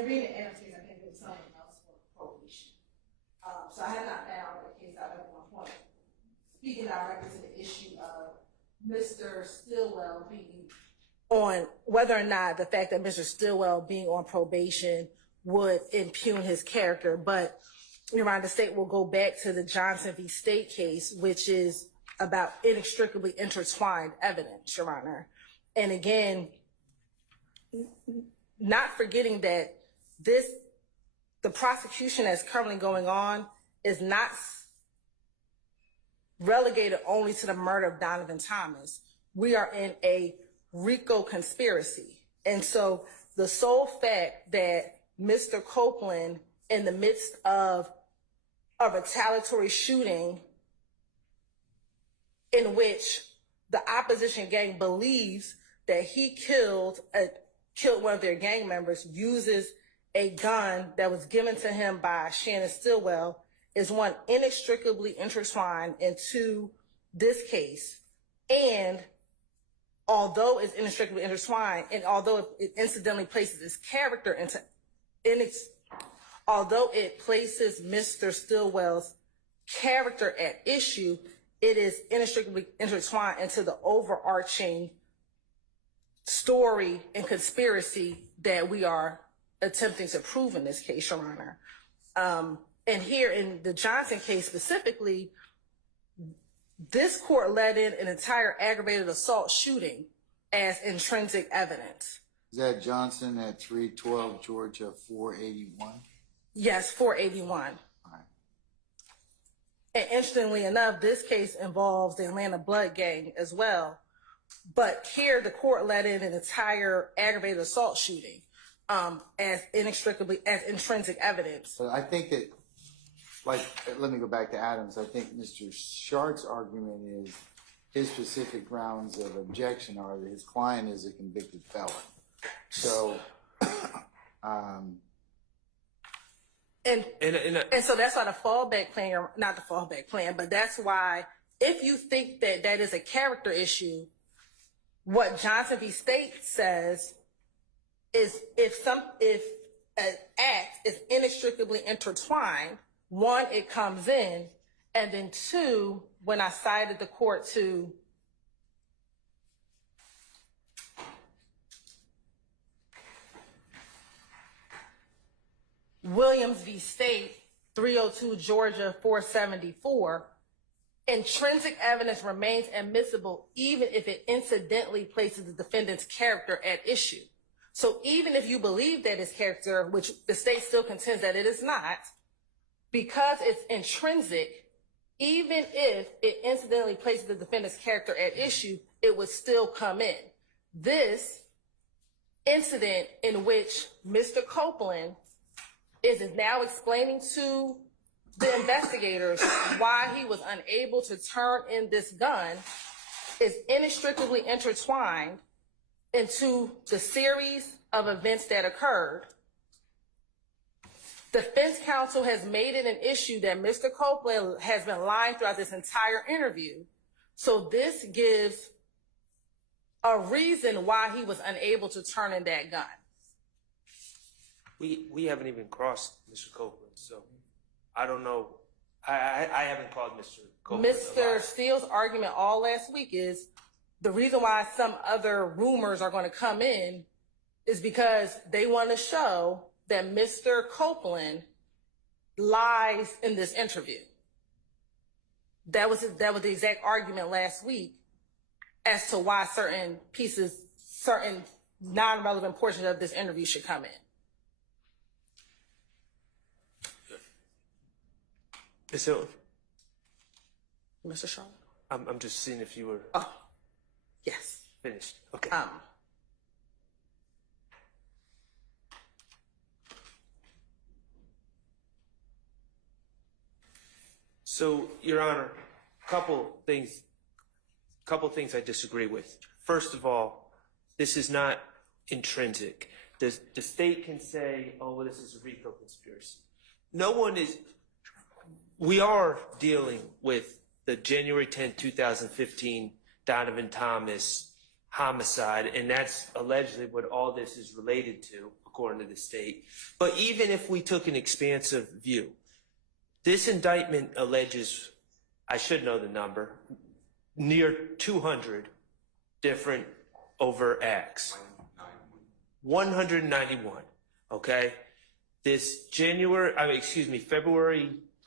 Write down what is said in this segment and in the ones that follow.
in reading the answers, I think it was something else for probation. So I have not found a case out of 1 point. Speaking directly to the issue of Mr. Stillwell being on whether or not the fact that Mr. Stillwell being on probation would impugn his character, but Your Honor, the state will go back to the Johnson v. State case, which is about inextricably intertwined evidence, Your Honor. And again, not forgetting that the prosecution that's currently going on is not relegated only to the murder of Donovan Thomas. We are in a RICO conspiracy. And so the sole fact that Mr. Copeland, in the midst of a retaliatory shooting in which the opposition gang believes that he killed one of their gang members, uses a gun that was given to him by Shannon Stillwell, is one, inextricably intertwined into this case. And although it's inextricably intertwined, and although it incidentally places his character although it places Mr. Stillwell's character at issue, it is inextricably intertwined into the overarching story and conspiracy that we are attempting to prove in this case, Your Honor. And here in the Johnson case specifically, this court let in an entire aggravated assault shooting as intrinsic evidence. Is that Johnson at 312 Georgia 481? Yes, 481. All right. And interestingly enough, this case involves the Atlanta Blood Gang as well. But here the court let in an entire aggravated assault shooting as intrinsic evidence. But I think that, let me go back to Adams. I think Mr. Shart's argument is his specific grounds of objection are that his client is a convicted felon. So, and so that's why the fallback plan, not the fallback plan, but that's why if you think that that is a character issue, what Johnson v. State says is if an act is inextricably intertwined, one, it comes in, and then two, when I cited the court to Williams v. State, 302 Georgia 474, intrinsic evidence remains admissible even if it incidentally places the defendant's character at issue. So even if you believe that his character, which the state still contends that it is not, because it's intrinsic, even if it incidentally places the defendant's character at issue, it would still come in. This incident in which Mr. Copeland is now explaining to the investigators why he was unable to turn in this gun is inextricably intertwined into the series of events that occurred. Defense counsel has made it an issue that Mr. Copeland has been lying throughout this entire interview. So this gives a reason why he was unable to turn in that gun. We haven't even crossed Mr. Copeland, so I don't know. I haven't called Mr. Copeland. Mr. Steele's argument all last week is the reason why some other rumors are going to come in is because they want to show that Mr. Copeland lies in this interview. That was the exact argument last week as to why certain non-relevant portions of this interview should come in. Ms. Hill? Mr. Shaw? I'm just seeing if you were yes. Finished. Okay. So, Your Honor, couple things I disagree with. First of all, this is not intrinsic. The state can say, oh, well, this is a RICO conspiracy. We are dealing with the January 10, 2015 Donovan Thomas homicide, and that's allegedly what all this is related to, according to the state. But even if we took an expansive view, this indictment alleges, I should know the number, near 200 different overt acts. 191, okay? This February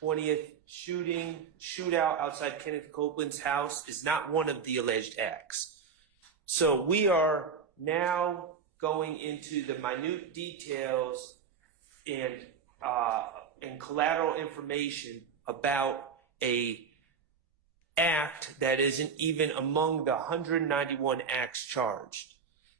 20th shootout outside Kenneth Copeland's house is not one of the alleged acts. So we are now going into the minute details and collateral information about a act that isn't even among the 191 acts charged.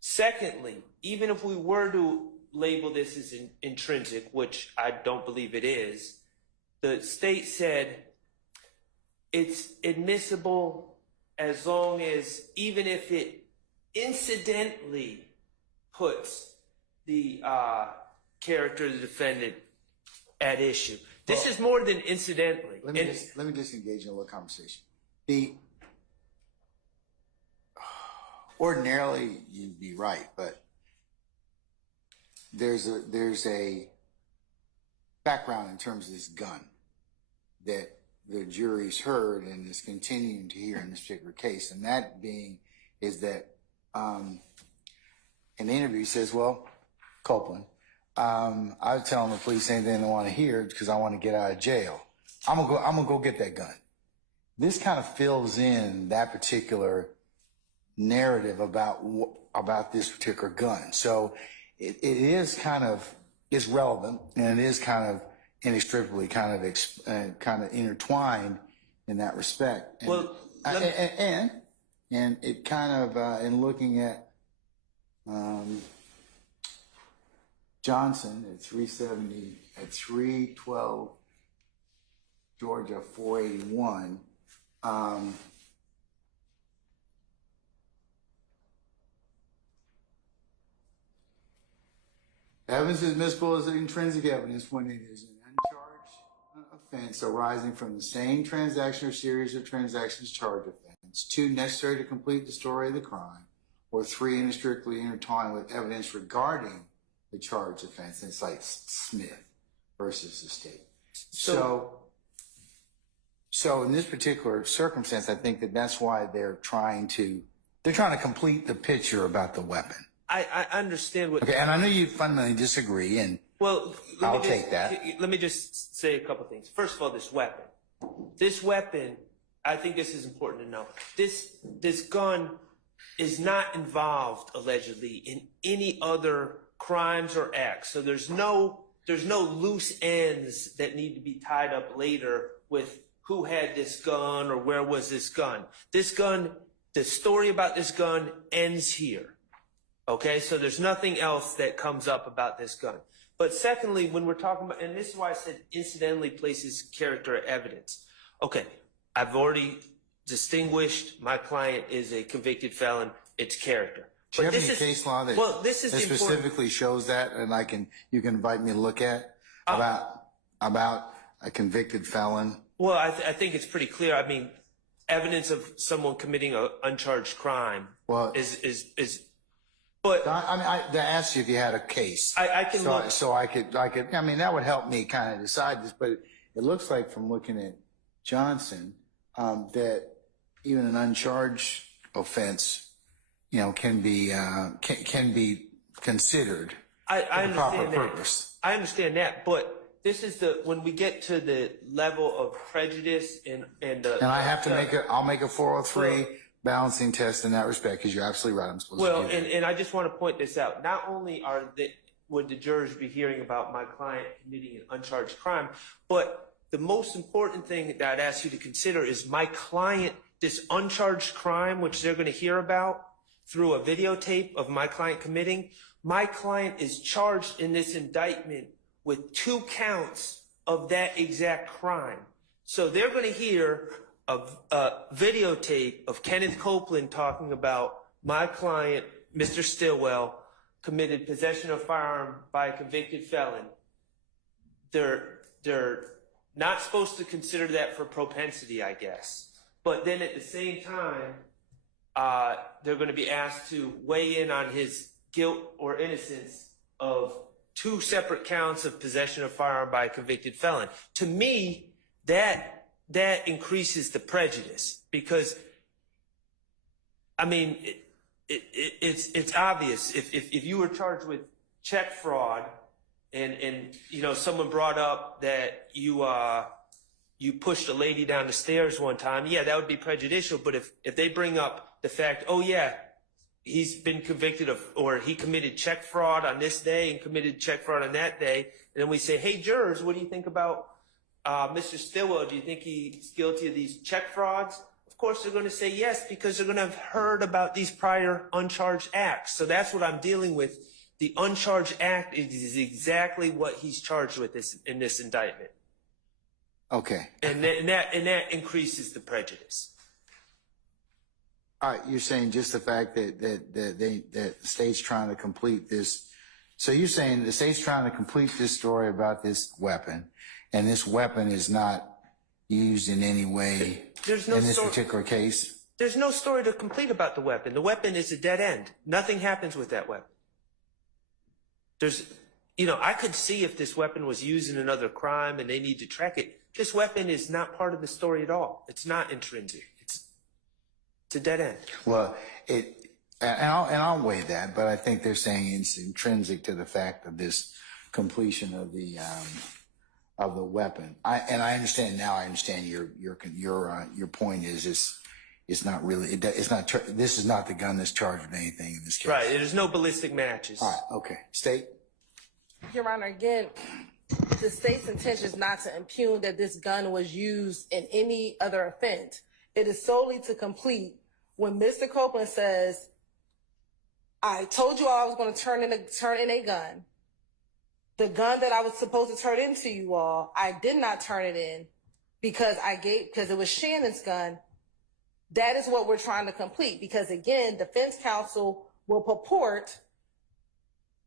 Secondly, even if we were to label this as intrinsic, which I don't believe it is, the state said it's admissible as long as, even if it incidentally puts the character of the defendant at issue. This is more than incidentally. Let me just engage in a little conversation. Ordinarily, you'd be right, but there's a background in terms of this gun that the jury's heard and is continuing to hear in this particular case, and that being is that in the interview he says, well, Copeland, I was telling the police anything they want to hear because I want to get out of jail. I'm gonna go get that gun. This kind of fills in that particular narrative about this particular gun. So it is kind of is relevant, and it is kind of inextricably kind of intertwined in that respect. And, Well, and it kind of in looking at Johnson at 370 at 312 Georgia 481. Evidence is admissible as intrinsic evidence when it is an uncharged offense arising from the same transaction or series of transactions charged offense. 2, necessary to complete the story of the crime. Or 3, inextricably intertwined with evidence regarding the charged offense. And it's like Smith versus the state. So in this particular circumstance, I think that's why they're trying to complete the picture about the weapon. I understand what. Okay, and I know you fundamentally disagree, and Well, I'll take that. Let me just say a couple things. First of all, this weapon, I think this is important to know. This gun is not involved allegedly in any other crimes or acts. So there's no loose ends that need to be tied up later with who had this gun or where was this gun. This gun, the story about this gun ends here. Okay, so there's nothing else that comes up about this gun. But secondly, when we're talking about, and this is why I said incidentally places character evidence. Okay, I've already distinguished my client is a convicted felon. It's character. do you have any case law that, this is that important. specifically shows that, and you can invite me to look at about a convicted felon? Well, I think it's pretty clear. I mean, evidence of someone committing an uncharged crime is. But I asked you if you had a case. I can look. So I could. I mean, that would help me kind of decide this. But it looks like from looking at Johnson that even an uncharged offense, can be considered I for the understand proper that. purpose. I understand that, but this is when we get to the level of prejudice and I have to I'll make a 403 balancing test in that respect, because you're absolutely right. I'm supposed to do that. And I just want to point this out. Not only would the jurors be hearing about my client committing an uncharged crime, but the most important thing that I'd ask you to consider is my client, this uncharged crime, which they're going to hear about through a videotape of my client committing. My client is charged in this indictment with 2 counts of that exact crime. So they're going to hear a videotape of Kenneth Copeland talking about my client, Mr. Stillwell, committed possession of a firearm by a convicted felon. They're not supposed to consider that for propensity, I guess. But then at the same time, they're going to be asked to weigh in on his guilt or innocence of 2 separate counts of possession of firearm by a convicted felon. To me, that increases the prejudice, because, I mean, it's obvious. If you were charged with check fraud and you know, someone brought up that you pushed a lady down the stairs one time, yeah, that would be prejudicial. But if they bring up the fact, oh yeah, he's been convicted of, or he committed check fraud on this day and committed check fraud on that day, and then we say, hey, jurors, what do you think about Mr. Stillwell? Do you think he's guilty of these check frauds? Of course they're going to say yes, because they're going to have heard about these prior uncharged acts. So that's what I'm dealing with. The uncharged act is exactly what he's charged with in this indictment. Okay. And that increases the prejudice. All right, you're saying just the fact that the state's trying to complete this. So you're saying the state's trying to complete this story about this weapon, and this weapon is not used in any way in this particular case? There's no story to complete about the weapon. The weapon is a dead end. Nothing happens with that weapon. You know, I could see if this weapon was used in another crime and they need to track it. This weapon is not part of the story at all. It's not intrinsic. It's a dead end. Well, I'll weigh that, but I think they're saying it's intrinsic to the fact of this completion of the weapon. I understand now. I understand your point is it's not really this is not the gun that's charged with anything in this case. Right. There's no ballistic matches. All right. Okay. State. Your Honor, again, the state's intention is not to impugn that this gun was used in any other offense. It is solely to complete when Mr. Copeland says, I told you all I was going to turn in a gun. The gun that I was supposed to turn into you all, I did not turn it in because it was Shannon's gun. That is what we're trying to complete, because again, defense counsel will purport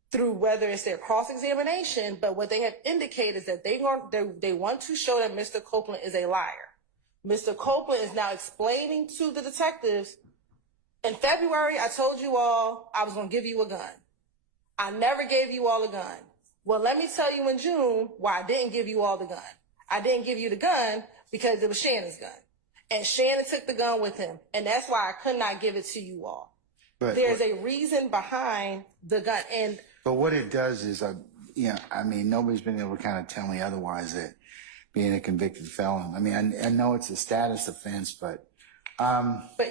through whether it's their cross-examination, but what they have indicated is that they want to show that Mr. Copeland is a liar. Mr. Copeland is now explaining to the detectives, in February, I told you all I was going to give you a gun. I never gave you all a gun. Well, let me tell you in June why I didn't give you all the gun. I didn't give you the gun because it was Shannon's gun. And Shannon took the gun with him. And that's why I could not give it to you all. But there's a reason behind the gun. But what it does is, I mean, nobody's been able to kind of tell me otherwise that being a convicted felon, I mean, I know it's a status offense, but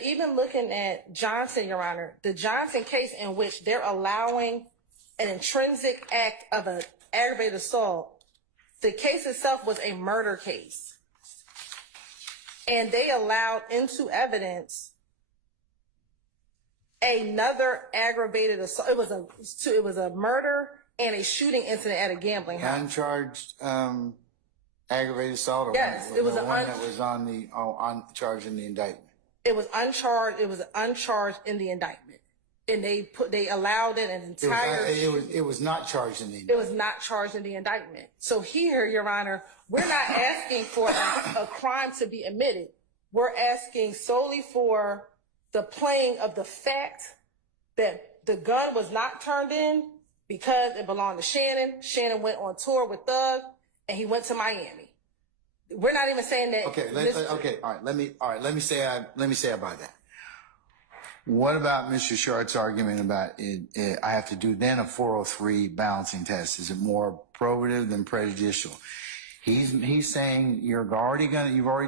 even looking at Johnson, Your Honor, the Johnson case in which they're allowing an intrinsic act of an aggravated assault, the case itself was a murder case. And they allowed into evidence another aggravated assault. It was a murder and a shooting incident at a gambling house. Uncharged aggravated assault. Yes, it was the one that was on charged in the indictment. It was uncharged. It was uncharged in the indictment, and they allowed it an entire. It was not charged in the indictment. It was not charged in the indictment. So here, Your Honor, we're not asking for a crime to be admitted. We're asking solely for the playing of the fact that the gun was not turned in because it belonged to Shannon. Shannon went on tour with Thug, and he went to Miami. We're not even saying that. Okay. All right. Let me say about that. What about Mr. Shart's argument about it? I have to do then a 403 balancing test. Is it more probative than prejudicial? He's saying you've already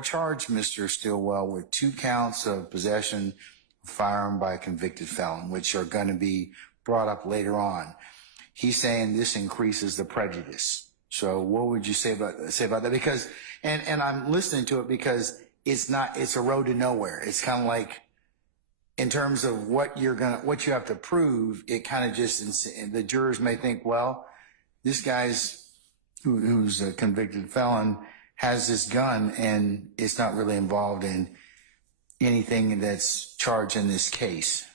charged Mr. Stillwell with 2 counts of possession of firearm by a convicted felon, which are going to be brought up later on. He's saying this increases the prejudice. So what would you say about that? Because and I'm listening to it because it's a road to nowhere. It's kind of like, in terms of what you have to prove, it kind of just, the jurors may think, well, this guy's who's a convicted felon has this gun and it's not really involved in anything that's charged in this case.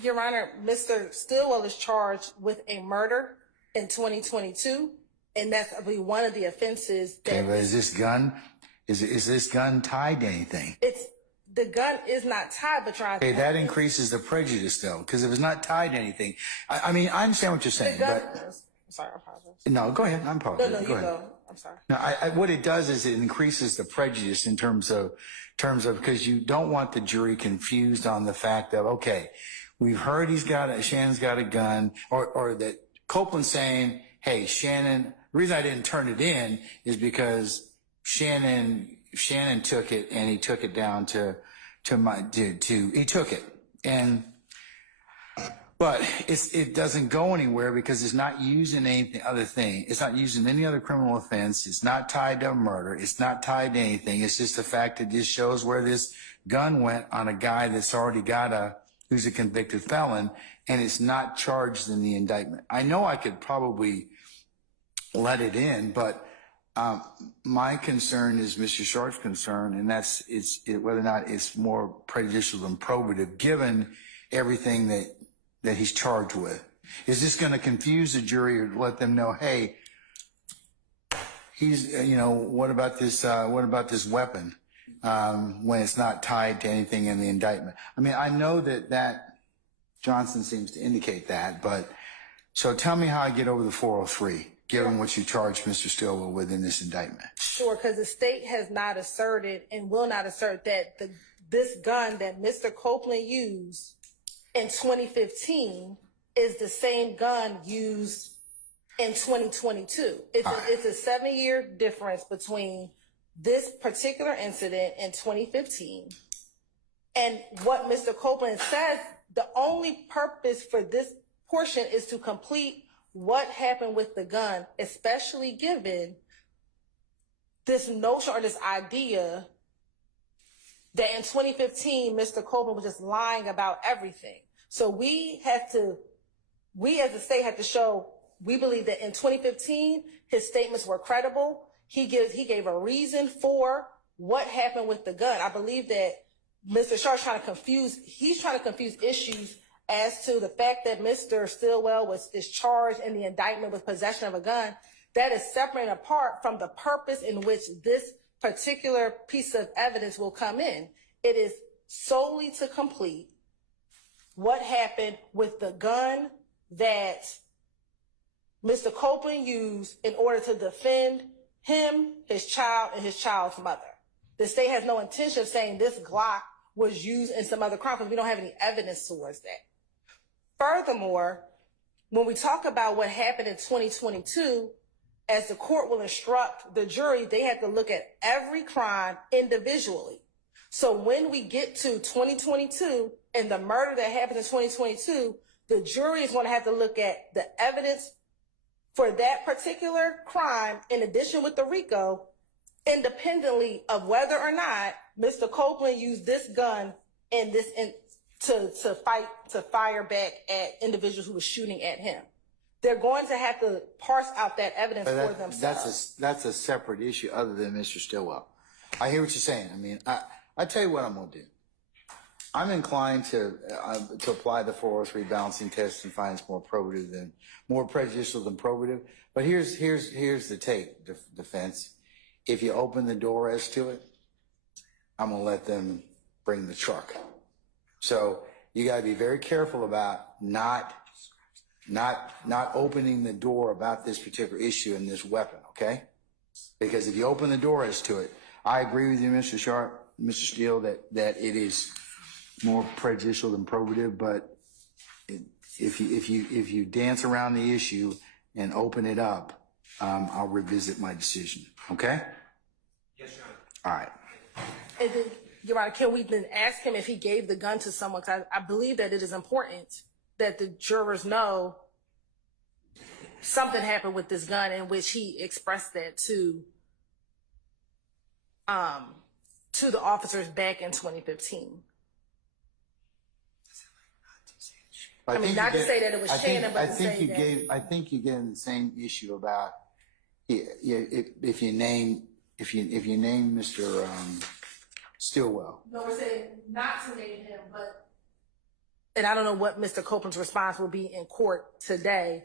Your Honor, Mr. Stillwell is charged with a murder in 2022, and that's one of the offenses. Okay, but is this gun tied to anything? the gun is not tied, but trying. Okay, that increases the prejudice though, because if it's not tied to anything, I mean, I understand what you're saying, but I'm sorry, I apologize. no, go ahead. I'm No, apologizing. you Go ahead. go. I'm sorry. No, what it does is it increases the prejudice in terms of because you don't want the jury confused on the fact of, okay, we've heard Shannon's got a gun, or that Copeland's saying, hey, Shannon, the reason I didn't turn it in is because Shannon took it and he took it down he took it. But it doesn't go anywhere because it's not used in any other thing. It's not used in any other criminal offense. It's not tied to a murder. It's not tied to anything. It's just the fact that this shows where this gun went on a guy that's already who's a convicted felon, and it's not charged in the indictment. I know I could probably let it in, but my concern is Mr. Sharp's concern, and that's whether or not it's more prejudicial than probative, given everything that he's charged with. Is this going to confuse the jury or let them know, hey, he's, what about this weapon when it's not tied to anything in the indictment? I mean, I know that Johnson seems to indicate that, but so tell me how I get over the 403, given what you charged Mr. Stillwell with in this indictment. Sure, because the state has not asserted and will not assert that this gun that Mr. Copeland used in 2015 is the same gun used in 2022. It's a 7-year difference between this particular incident in 2015 and what Mr. Copeland says. The only purpose for this portion is to complete what happened with the gun, especially given this notion or this idea that in 2015, Mr. Copeland was just lying about everything. So we as a state had to show, we believe that in 2015, his statements were credible. He gave a reason for what happened with the gun. I believe that Mr. Sharp's trying to confuse issues as to the fact that Mr. Stillwell is charged in the indictment with possession of a gun. That is separate and apart from the purpose in which this particular piece of evidence will come in. It is solely to complete what happened with the gun that Mr. Copeland used in order to defend him, his child, and his child's mother. The state has no intention of saying this Glock was used in some other crime because we don't have any evidence towards that. Furthermore, when we talk about what happened in 2022, as the court will instruct the jury, they have to look at every crime individually. So when we get to 2022 and the murder that happened in 2022, the jury is going to have to look at the evidence for that particular crime in addition with the RICO, independently of whether or not Mr. Copeland used this gun to fire back at individuals who were shooting at him. They're going to have to parse out that evidence for themselves. That's a separate issue other than Mr. Stillwell. I hear what you're saying. I mean, I tell you what I'm going to do. I'm inclined to apply the 403 balancing test and find it's more prejudicial than probative. But here's the defense. If you open the door as to it, I'm going to let them bring the truck. So you got to be very careful about not opening the door about this particular issue and this weapon, okay? Because if you open the door as to it, I agree with you, Mr. Sharp, Mr. Steele, that it is more prejudicial than probative. But if you dance around the issue and open it up, I'll revisit my decision. Okay? Yes, Your Honor. All right. And then, Your Honor, can we then ask him if he gave the gun to someone? 'Cause I believe that it is important that the jurors know something happened with this gun in which he expressed that to the officers back in 2015. I mean, not to say that it was Shannon, but to say that. I think you get in the same issue about if you name Mr. Stillwell. No, we're saying not to name him, but, and I don't know what Mr. Copeland's response will be in court today,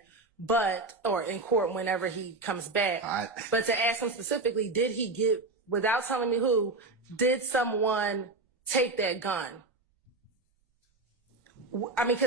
or in court whenever he comes back. But to ask him specifically, did he give, without telling me who, did someone take that gun. I mean, because